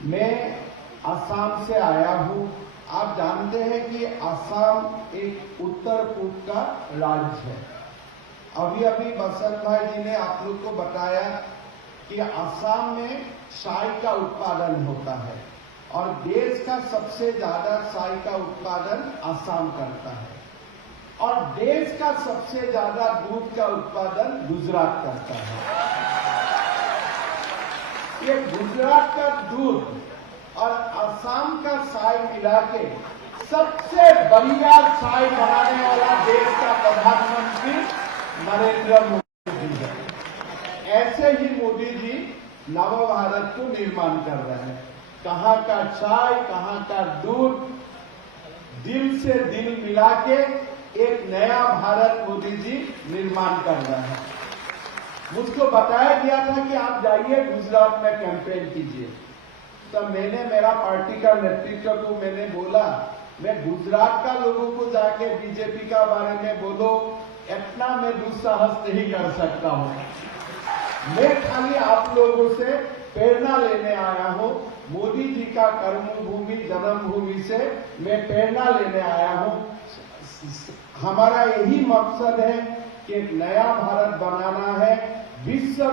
मैं असम से आया हूं। आप जानते हैं कि असम एक उत्तर पूर्व का राज्य है। अभी अभी बसंत भाई जी ने आप लोग को बताया कि असम में चाय का उत्पादन होता है और देश का सबसे ज्यादा चाय का उत्पादन असम करता है और देश का सबसे ज्यादा दूध का उत्पादन गुजरात करता है। ये गुजरात का दूध और असम का चाय मिला के सबसे बढ़िया चाय बनाने वाला देश का प्रधानमंत्री नरेंद्र मोदी जी है। ऐसे ही मोदी जी नव भारत को निर्माण कर रहे हैं। कहां का चाय, कहां का दूध, दिल से दिल मिला के एक नया भारत मोदी जी निर्माण कर रहे हैं। मुझको बताया गया था कि आप जाइए गुजरात में कैंपेन कीजिए, तो मैंने मेरा पार्टी का नेतृत्व को मैंने बोला मैं गुजरात का लोगों को जाके बीजेपी का बारे में बोलो, इतना मैं दुस्साहस नहीं कर सकता हूं। मैं खाली आप लोगों से प्रेरणा लेने आया हूं। मोदी जी का कर्मभूमि जन्मभूमि से मैं प्रेरणा लेने आया हूं। हमारा यही मकसद है कि एक नया भारत बनाना है। विश्व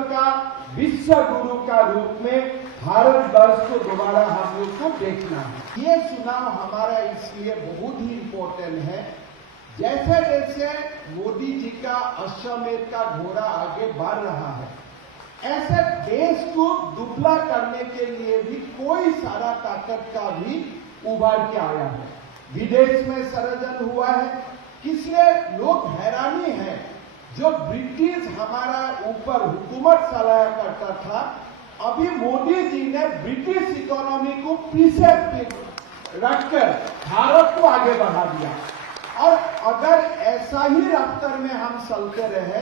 गुरु का रूप में भारतवर्ष को दोबारा हम लोग को देखना है। ये चुनाव हमारा इसलिए बहुत ही इम्पोर्टेंट है। जैसे जैसे मोदी जी का अश्वमेध का घोड़ा आगे बढ़ रहा है, ऐसे देश को दुबला करने के लिए भी कोई सारा ताकत का भी उभर के आया है। विदेश में षड्यंत्र हुआ है, किसलिए लोग हैरानी है। जो ब्रिटिश हमारा ऊपर हुकूमत चलाया करता था, अभी मोदी जी ने ब्रिटिश इकोनॉमी को पीछे रखकर भारत को आगे बढ़ा दिया। और अगर ऐसा ही रफ्तार में हम चलते रहे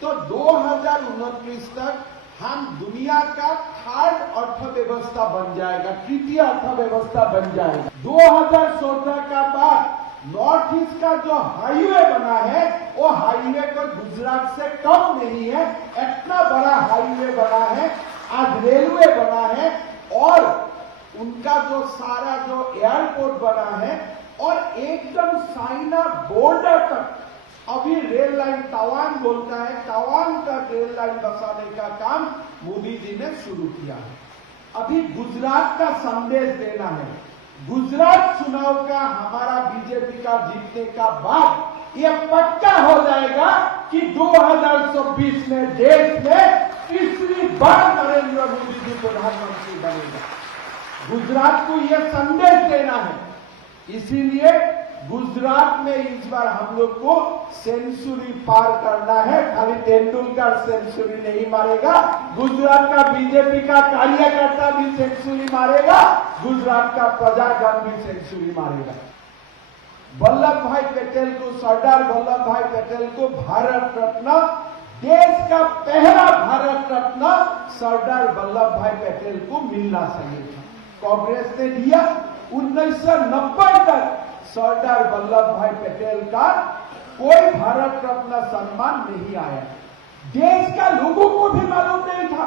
तो 2029 तक हम दुनिया का थर्ड अर्थव्यवस्था बन जाएगा, तृतीय अर्थव्यवस्था बन जाएगा। 2014 का बाद नॉर्थ ईस्ट का जो हाईवे बना है वो हाईवे को गुजरात से कम नहीं है, इतना बड़ा हाईवे बना है। आज रेलवे बना है और उनका जो सारा जो एयरपोर्ट बना है और एकदम चाइना बॉर्डर तक अभी रेल लाइन तवांग बोलता है, तवांग तक रेल लाइन बसाने का काम मोदी जी ने शुरू किया है। अभी गुजरात का संदेश देना है। गुजरात चुनाव का हमारा बीजेपी का जीतने का बाद ये पक्का हो जाएगा कि 2024 में देश में तीसरी बार नरेंद्र मोदी जी प्रधानमंत्री बनेगा। गुजरात को यह संदेश देना है। इसीलिए गुजरात में इस बार हम लोग को सेंचुरी पार करना है। खाली तेंदुलकर सेंचुरी नहीं मारेगा, गुजरात का बीजेपी का कार्यकर्ता भी सेंचुरी मारेगा, गुजरात का प्रजागण भी सेंचुरी मारेगा। वल्लभ भाई पटेल को, सरदार वल्लभ भाई पटेल को भारत रत्न, देश का पहला भारत रत्न सरदार वल्लभ भाई पटेल को मिलना चाहिए था। कांग्रेस ने दिया। 1990 तक सरदार वल्लभ भाई पटेल का कोई भारत रत्न सम्मान नहीं आया। देश का लोगों को भी मालूम नहीं था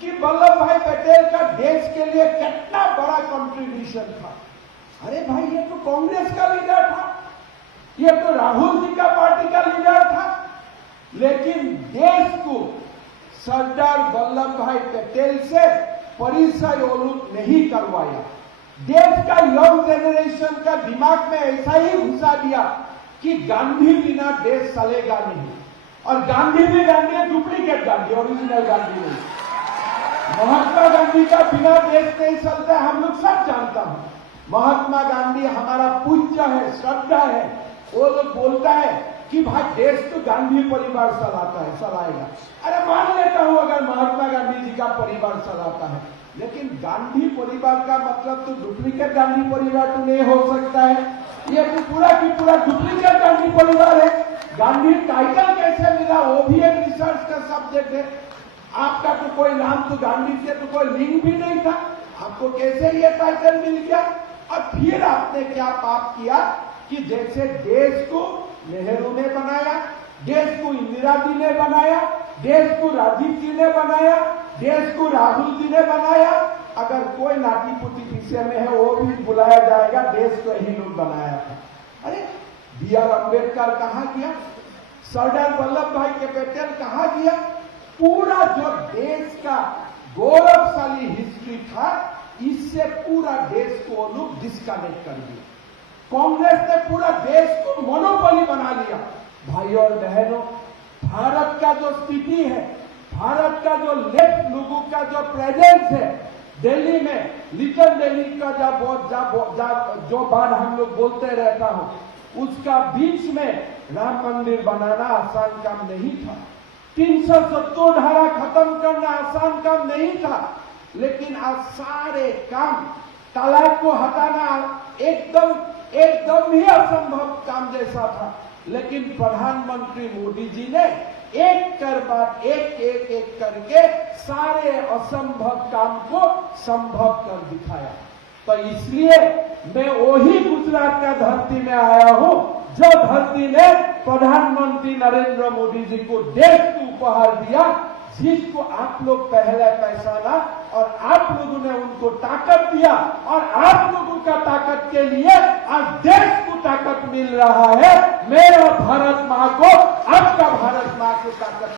कि वल्लभ भाई पटेल का देश के लिए कितना बड़ा कंट्रीब्यूशन था। अरे भाई, ये तो कांग्रेस का लीडर था, ये तो राहुल जी का पार्टी का लीडर था, लेकिन देश को सरदार वल्लभ भाई पटेल से परिचय नहीं करवाया। देश का यंग जनरेशन का दिमाग में ऐसा ही घुसा दिया कि गांधी बिना देश चलेगा नहीं। और गांधी भी गांधी है, डुप्लीकेट गांधी, ओरिजिनल गांधी नहीं। महात्मा गांधी का बिना देश नहीं चलता, हम लोग सब जानता हूं। महात्मा गांधी हमारा पूज्य है, श्रद्धा है। वो लोग बोलता है कि भाई देश तो गांधी परिवार चलाता है, चलाएगा। अरे मान लेता हूं अगर महात्मा गांधी जी का परिवार चलाता है, लेकिन गांधी परिवार का मतलब तो डुप्लीकेट गांधी परिवार तो नहीं हो सकता है। ये तो पूरा की पूरा डुप्लीकेट गांधी परिवार है। गांधी टाइटल कैसे मिला वो भी एक रिसर्च का सब्जेक्ट है। आपका तो कोई नाम तो गांधी से तो कोई लिंक भी नहीं था, आपको कैसे ये टाइटल मिल गया? और फिर आपने क्या पाप किया कि जैसे देश को नेहरू ने बनाया, देश को इंदिरा जी ने बनाया, देश को राजीव जी ने बनाया, देश को राहुल जी ने बनाया, अगर कोई नाती पुती पीछे में है वो भी बुलाया जाएगा, देश को यही लोग बनाया था। अरे B.R. अम्बेडकर कहाँ गया, सरदार वल्लभ भाई के पटेल कहाँ गया? पूरा जो देश का गौरवशाली हिस्ट्री था, इससे पूरा देश को लोग डिस्कनेक्ट कर दिया। कांग्रेस ने पूरा देश को मोनोपोली बना लिया। भाइयों और बहनों, भारत का जो स्थिति है, भारत का जो लेफ्ट लोगों का जो प्रेजेंस है दिल्ली में, लिटिल दिल्ली का जो बात हम लोग बोलते रहता हूं, उसका बीच में राम मंदिर बनाना आसान काम नहीं था। 370 धारा खत्म करना आसान काम नहीं था, लेकिन आज सारे काम, तलाक को हटाना एकदम ही असंभव काम जैसा था, लेकिन प्रधानमंत्री मोदी जी ने एक करके सारे असंभव काम को संभव कर दिखाया। तो इसलिए मैं वही गुजरात का धरती में आया हूं, जो धरती ने प्रधानमंत्री नरेंद्र मोदी जी को देश को उपहार दिया, जिसको आप लोग पहले पहचाना और आप लोगों ने उनको ताकत दिया, और आप लोगों का ताकत के लिए आज देश को ताकत मिल रहा है। मेरा भारत माँ को आपका भारत माँ को ताकत